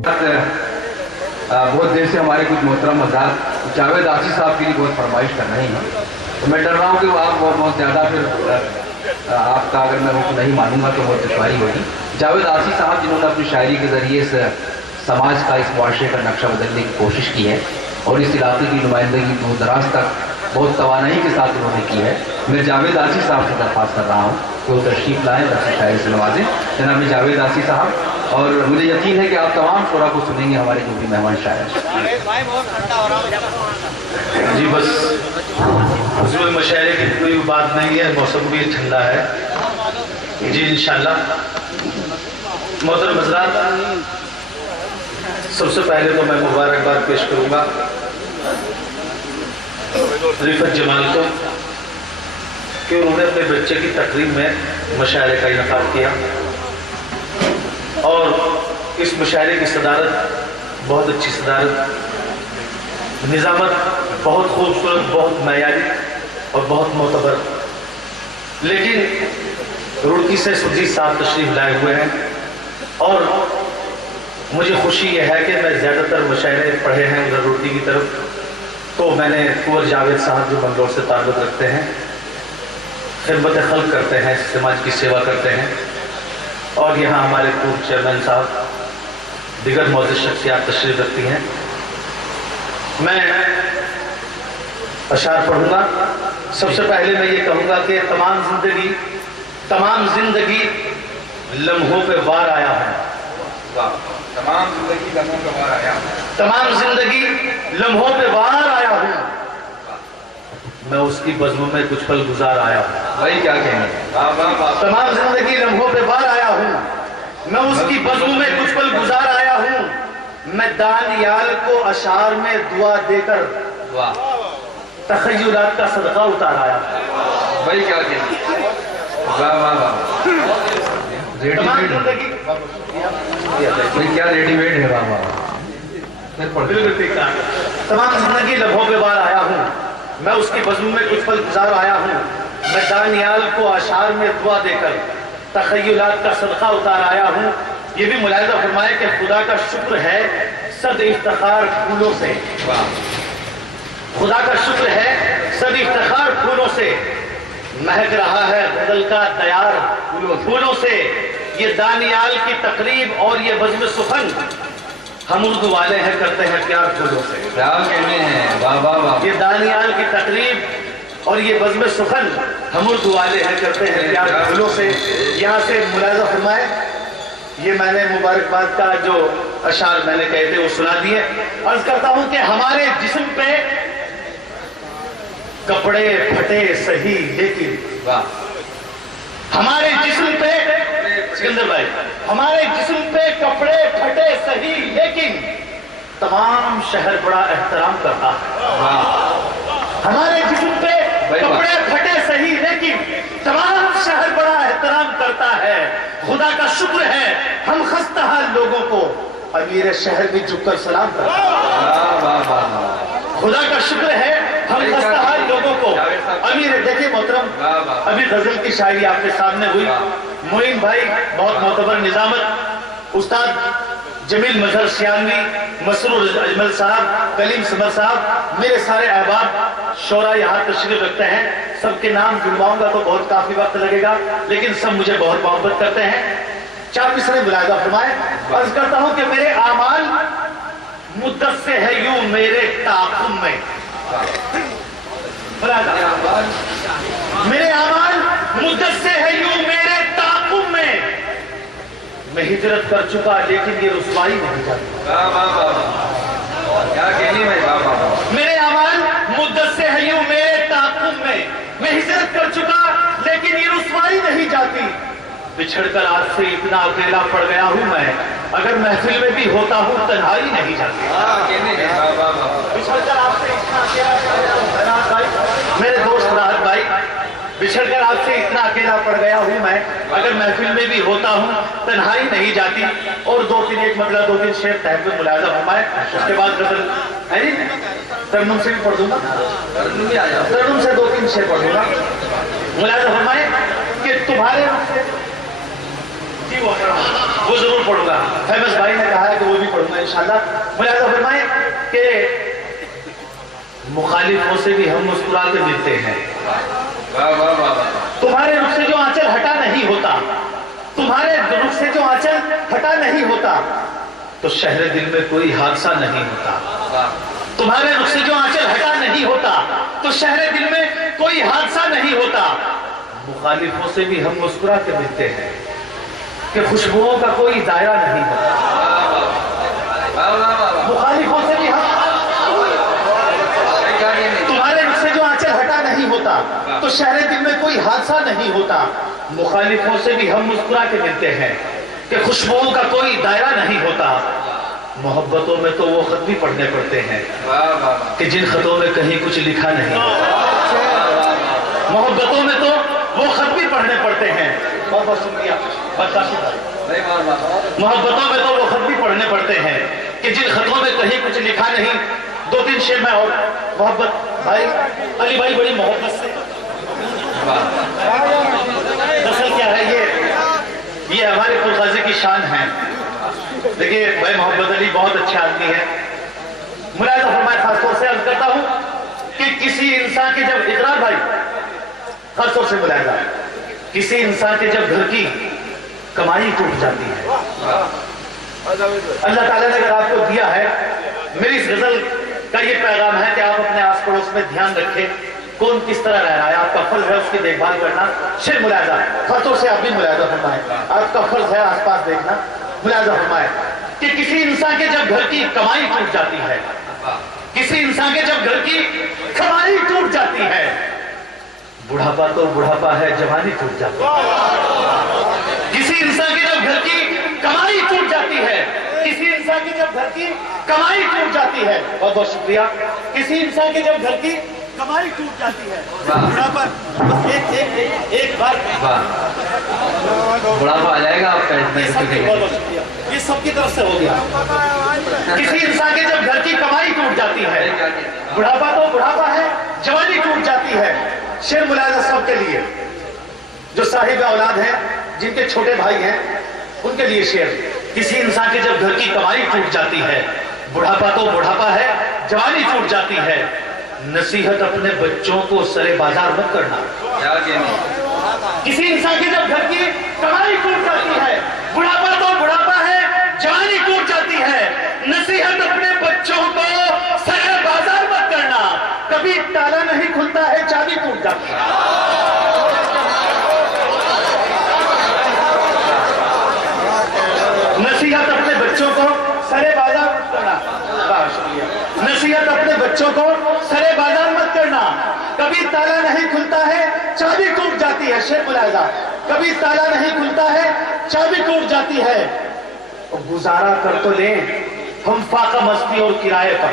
बहुत देर से हमारे कुछ मोहतरम हज़रात जावेद आसी साहब के लिए बहुत फरमाइश कर रहे हैं, तो मैं डर रहा हूँ कि आप बहुत ज़्यादा फिर आपका अगर मैं रुख नहीं मानूंगा तो बहुत दुश्वारी होगी। जावेद आसी साहब जिन्होंने अपनी शायरी के ज़रिए इस समाज का, इस मुआशरे का नक्शा बदलने की कोशिश की है और इस इलाके की नुमाइंदगी दूर दराज तक बहुत तवानाई के साथ उन्होंने की है। मैं जावेद आसी साहब से दरख्वास्त कर रहा हूँ कि वो तशरीफ़ लाएँ और अपनी शायरी से नवाजें। जनाब जावेद आसी साहब, और मुझे यकीन है कि आप तमाम शोरा को सुनेंगे, हमारे जो भी मेहमान शायर। जी बस हुज़ूर मशायरे की कोई बात नहीं है, मौसम भी ठंडा है जी इंशाअल्लाह। मोहतरम हज़रात, सबसे पहले तो मैं मुबारकबाद पेश करूंगा रिफत जमाल को कि उन्होंने अपने बच्चे की तकरीब में मशायरे का इनकाद किया और इस मुशायरे की सदारत, बहुत अच्छी सदारत, निज़ामत बहुत खूबसूरत, बहुत मयारी और बहुत मोतबर। लेकिन रुड़की से सुजीत साहब तशरीफ लाए हुए हैं और मुझे खुशी यह है कि मैं ज़्यादातर मुशायरे पढ़े हैं उधर रुड़की की तरफ, तो मैंने कुंवर जावेद साहब जो बंगलौर से ताल्लुक़ रखते हैं, खिदमत खल्क़ करते हैं, समाज की सेवा करते हैं, और यहाँ हमारे पूर्व चेयरमैन साहब, दिगर मौजूद शख्सियात तशरीफ रखती हैं। मैं अशार पढ़ूंगा। सबसे पहले मैं ये कहूँगा कि तमाम जिंदगी लम्हों पे वार आया है। तमाम जिंदगी लम्हों पे वार आया हूँ, तमाम जिंदगी लम्हों पे वार आया हूँ, मैं उसकी बज़्म में कुछ पल गुजार आया हूँ। भाई क्या कहेंगे। तमाम जिंदगी लम्हों पे वार आया हूँ, मैं उसकी बज़्म में कुछ पल गुजार आया हूँ, मैं दानियाल को अशार में दुआ देकर तख़य्युलात का सदका उतार आया हूँ। भाई क्या कहेंगे। वाह वाह वाह, रेडीमेड भाई क्या रेडीमेड है। वाह वाह, तमाम जिंदगी लम्हों पे वार आया हूँ, मैं उसकी बज़्म में कुछ पल गुजार आया हूँ, मैं दानियाल को अशार में दुआ देकर तख़य्युलात का सदका उतार आया हूँ। ये भी मुलाहिज़ा फरमाए कि खुदा का शुक्र है सद इफ्तिखार फूलों से, खुदा का शुक्र है सद इफ्तिखार फूलों से महक रहा है गज़ल का तैयार फूलों से। ये दानियाल की तकरीब और ये बज़्म सुखन हम उर्दू वाले हैं, करते हैं प्यार फूलों से। क्या कहने हैं। वाह वाह वाह, ये दानियाल की तकरीब और ये बज़्म सुखन हम उर्दू वाले हैं, करते हैं प्यार फूलों से। यहाँ से मुलाहिज़ा फरमाए, ये मैंने मुबारकबाद का जो अशार मैंने कहे थे वो सुना दिए। अर्ज करता हूँ कि हमारे जिस्म पे कपड़े फटे सही लेकिन, हमारे जिस्म पे सिकंदर भाई, हमारे जिस्म पे कपड़े फटे सही लेकिन तमाम शहर बड़ा एहतराम करता है। हमारे जिस्म पे कपड़े फटे सही लेकिन तमाम शहर बड़ा एहतराम करता है। खुदा का शुक्र है हम खस्ता हाल लोगों को अमीर शहर भी झुककर सलाम करता है। खुदा का शुक्र है हम खस्ता हाल लोगों को अमीर। देखिए मोहतरम, अभी गजल की शायरी आपके सामने हुई, मोइन भाई बहुत मोतबर निजामत, उस्ताद जमील मजहर सियानवी, मसरूर अजमल साहब, कलीम समर साहब, मेरे सारे अहबाब शोरा यहाँ तशरीफ रखते हैं। सबके नाम गिनवाऊंगा तो बहुत काफी वक्त लगेगा, लेकिन सब मुझे बहुत मोहब्बत करते हैं। चार मिसरे मुलाहिज़ा फरमाए। अर्ज करता हूँ कि मेरे आमाल मुद्दत से है यूं मेरे ताक़ुम में, मेरे आमाल मुद्दत से है यूं मेरे ताक़ुम में, मैं हिजरत कर चुका लेकिन ये रुसवाई नहीं जाती। क्या कहने भाई। मेरे आमाल मुद्दत से है यूं मेरे ताक़ुम में, मैं हिजरत कर चुका लेकिन ये रुसवाई नहीं जाती। बिछड़कर आपसे इतना अकेला पड़ गया हूं मैं, अगर महफिल में भी होता हूं तन्हाई नहीं जाती। बिछड़कर आपसे इतना अकेला पड़ गया हूं मेरे दोस्त राहत भाई, बिछड़कर आपसे इतना अकेला पड़ गया हूं मैं, अगर महफिल में भी होता हूं तन्हाई नहीं जाती। और दो तीन एक मतलब दो तीन शेर तहफ़्फ़ुज़ मुलाहिज़ा फरमाए, उसके बाद गजल है नहीं, तरन्नुम से भी पढ़ दूंगा, तरन्नुम से दो तीन शेर पढ़ दूंगा। मुलाहिज़ा फरमाए कि तुम्हारे जी वो जरूर पढ़ूंगा। फेमस भाई ने कहा है कि वो भी पढ़ूंगा میں انشاءاللہ. ملاحظہ فرمائیں کہ مخالفوں سے بھی ہم مسکرا کے ملتے ہیں. تمہارے رخ سے جو آنچل ہٹا نہیں ہوتا، تمہارے رخ سے جو آنچل ہٹا نہیں ہوتا تو شہر دل میں کوئی حادثہ نہیں ہوتا. تمہارے رخ سے جو آنچل ہٹا نہیں ہوتا تو شہر دل میں کوئی حادثہ نہیں ہوتا. مخالفوں سے بھی ہم مسکرا کے ملتے ہیں کہ خوشبوؤں کا کوئی دائرہ نہیں ہوتا. مخالفوں سے بھی ہم، تمہارے رخ سے جو آنچل ہٹا نہیں ہوتا تو شہر دل میں کوئی حادثہ نہیں ہوتا. مخالفوں سے بھی ہم مسکرا کے ملتے ہیں کہ خوشبوؤں کا کوئی دائرہ نہیں ہوتا. محبتوں میں تو وہ خط بھی پڑھنے پڑتے ہیں کہ جن خطوں میں کہیں کچھ لکھا نہیں. محبتوں میں تو وہ خط بھی پڑھنے پڑتے ہیں. بہت بہت شکریہ. محبتوں میں تو وہ خط بھی پڑھنے پڑتے ہیں کہ جن خطوں میں کہیں کچھ لکھا نہیں. دو تین شعر میں اور محبت بھائی علی بھائی بڑی محبت سے. دراصل کیا ہے یہ ہمارے قلقازی کی شان ہے. دیکھیے بھائی محمد علی بہت اچھے آدمی ہے. ملاحظہ فرمائے، خاص طور سے عرض کرتا ہوں کہ کسی انسان کے جب اقرار بھائی خاص طور سے ملاحظہ، کسی انسان کے جب گھر کی کمائی ٹوٹ جاتی ہے، اللہ تعالیٰ نے اگر آپ کو دیا ہے، میری اس غزل کا یہ پیغام ہے کہ آپ اپنے آس پڑوس میں دھیان رکھیں کون کس طرح رہ رہا ہے. آپ کا فرض ہے اس کی دیکھ بھال کرنا. شیر ملاحظہ خاص طور سے آپ بھی ملاحظہ فرمائیں، آپ کا فرض ہے آس پاس دیکھنا. ملاحظہ فرمائے کہ کسی انسان کے جب گھر کی کمائی ٹوٹ جاتی ہے، کسی انسان کے جب گھر کی کمائی ٹوٹ جاتی ہے، بڑھاپا تو بڑھاپا ہے، جوانی ٹوٹ جاتی ہے. کسی انسان کے جب گھر کی کمائی ٹوٹ جاتی ہے، کسی انسان کی جب گھر کی کمائی ٹوٹ جاتی ہے. بہت بہت شکریہ. کسی انسان کے جب گھر کی کمائی ٹوٹ جاتی ہے، بڑھاپا ایک بار بڑھاپا آ جائے گا آپ کا. بہت بہت شکریہ. یہ سب کی طرف سے ہو گیا. کسی انسان کے جب گھر کی کمائی ٹوٹ جاتی ہے، بڑھاپا تو بڑھاپا ہے، جوانی ٹوٹ جاتی ہے. شعر ملاحظہ سب کے لیے جو صاحب اولاد ہیں، جن کے چھوٹے بھائی ہیں، ان کے لیے شعر. کسی انسان کے جب گھر کی کمائی ٹوٹ جاتی ہے، بڑھاپا تو بڑھاپا ہے، جوانی ٹوٹ جاتی ہے. نصیحت اپنے بچوں کو سرے بازار مت کرنا. کسی انسان کی جب گھر کی کمائی ٹوٹ جاتی ہے، بڑھاپا تو بڑھاپا ہے، جوانی ٹوٹ جاتی ہے. نصیحت اپنے بچوں کو سرے بازار مت کرنا. کبھی تالا نہیں کھلتا ہے، چابی ٹوٹ جاتی ہے. نصیحت اپنے بچوں کو سرے بازار مت کرنا. نصیحت اپنے بچوں کو سرے بازار مت کرنا. کبھی تالا نہیں کھلتا ہے، چابی ٹوٹ جاتی ہے. شیخ ملاحظہ، کبھی تالا نہیں کھلتا ہے، چابی ٹوٹ جاتی ہے. گزارا کر تو لیں ہم فاقہ مستی اور کرائے پر.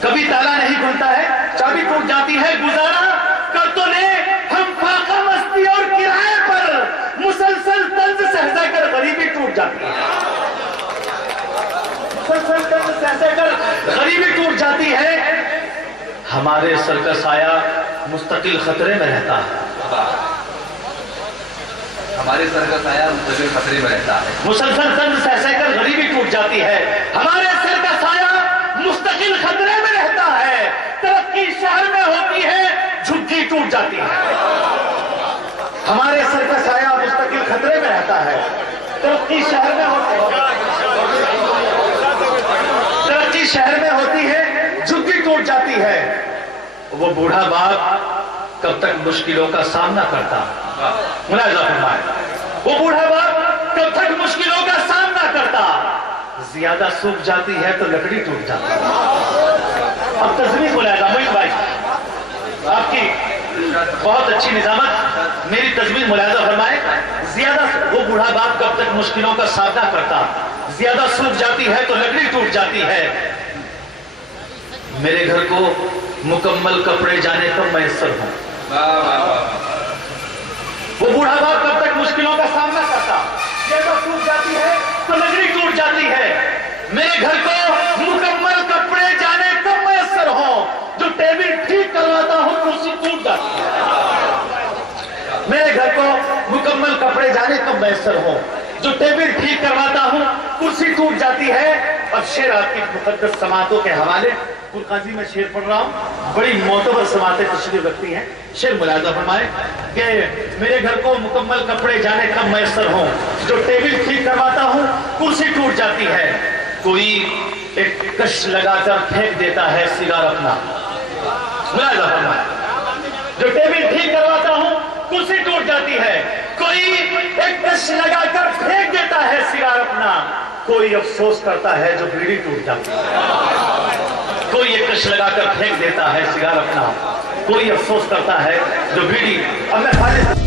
کبھی تالا نہیں کھلتا ہے، چابی ٹوٹ جاتی ہے. گزارا کر تو لیں ہم فاقہ مستی اور کرائے پر. مسلسل طنز سہسہ کر غریبی ٹوٹ جاتی ہے. مسلسل طنز سہسہ کر غریبی ٹوٹ جاتی ہے. ہمارے سر کا سایہ مستقل خطرے میں رہتا ہے. ہمارے سر کا سایہ مستقل خطرے میں رہتا ہے. مسلسل طنز سہسہ کر غریبی ٹوٹ جاتی ہے. ہمارے سر کا سایہ مستقل خطرے میں رہتا ہے. ترقی شہر میں ہوتی ہے، جھگی ٹوٹ جاتی ہے. ہمارے سر کا سایہ مستقل خطرے میں رہتا ہے. ترقی شہر میں ہوتی ہے، ترقی شہر میں ہوتی ہے، جھگی ٹوٹ جاتی ہے. وہ بوڑھا باپ کب تک مشکلوں کا سامنا کرتا. ملاحظہ فرمائے، وہ بوڑھا باپ کب تک مشکلوں کا سامنا کرتا. زیادہ سوکھ جاتی ہے تو لکڑی ٹوٹ جاتی ہے. اب تجویز ملاحظہ معین بھائی، آپ کی بہت اچھی نظامت. میری تجویز ملاحظہ فرمائے. زیادہ وہ بوڑھا باپ کب تک مشکلوں کا سامنا کرتا. زیادہ سوکھ جاتی ہے تو لکڑی ٹوٹ جاتی ہے. میرے گھر کو مکمل کپڑے جانے کب میسر ہوں. وہ بوڑھا باپ کب تک مشکلوں کا سامنا کرتا. زیادہ سوکھ جاتی ہے تو لکڑی ٹوٹ جاتی ہے. میرے گھر کو مکمل کپڑے جانے کب میسر ہوں. جو ٹیبل ٹھیک کرواتا ہوں کرسی ٹوٹ جاتی ہے. میرے گھر کو مکمل کپڑے جانے کب میسر ہوں. जो टेबल ठीक करवाता हूँ कुर्सी टूट जाती है। और शेर आपकी मुकद्दस समातों के हवाले कुरकाजी में शेर पढ़ रहा हूँ, बड़ी मोतबर समातें तशरीफ रखती हैं। शेर मुलाजा फरमाए कि मेरे घर को मुकम्मल कपड़े जाने कब मैसर हों, जो टेबल ठीक करवाता हूँ कुर्सी टूट जाती है, कोई एक कश लगाकर फेंक देता है सिगार अपना। मुलाजा फरमाए, जो टेबल ठीक करवाता हूँ कुर्सी टूट जाती है, कोई एक कश लगाकर फेंक देता है सिगार अपना, कोई अफसोस करता है जो बीड़ी टूट जाती है। कोई एक कश लगाकर फेंक देता है सिगार अपना, कोई अफसोस करता है जो बीड़ी। अब मैं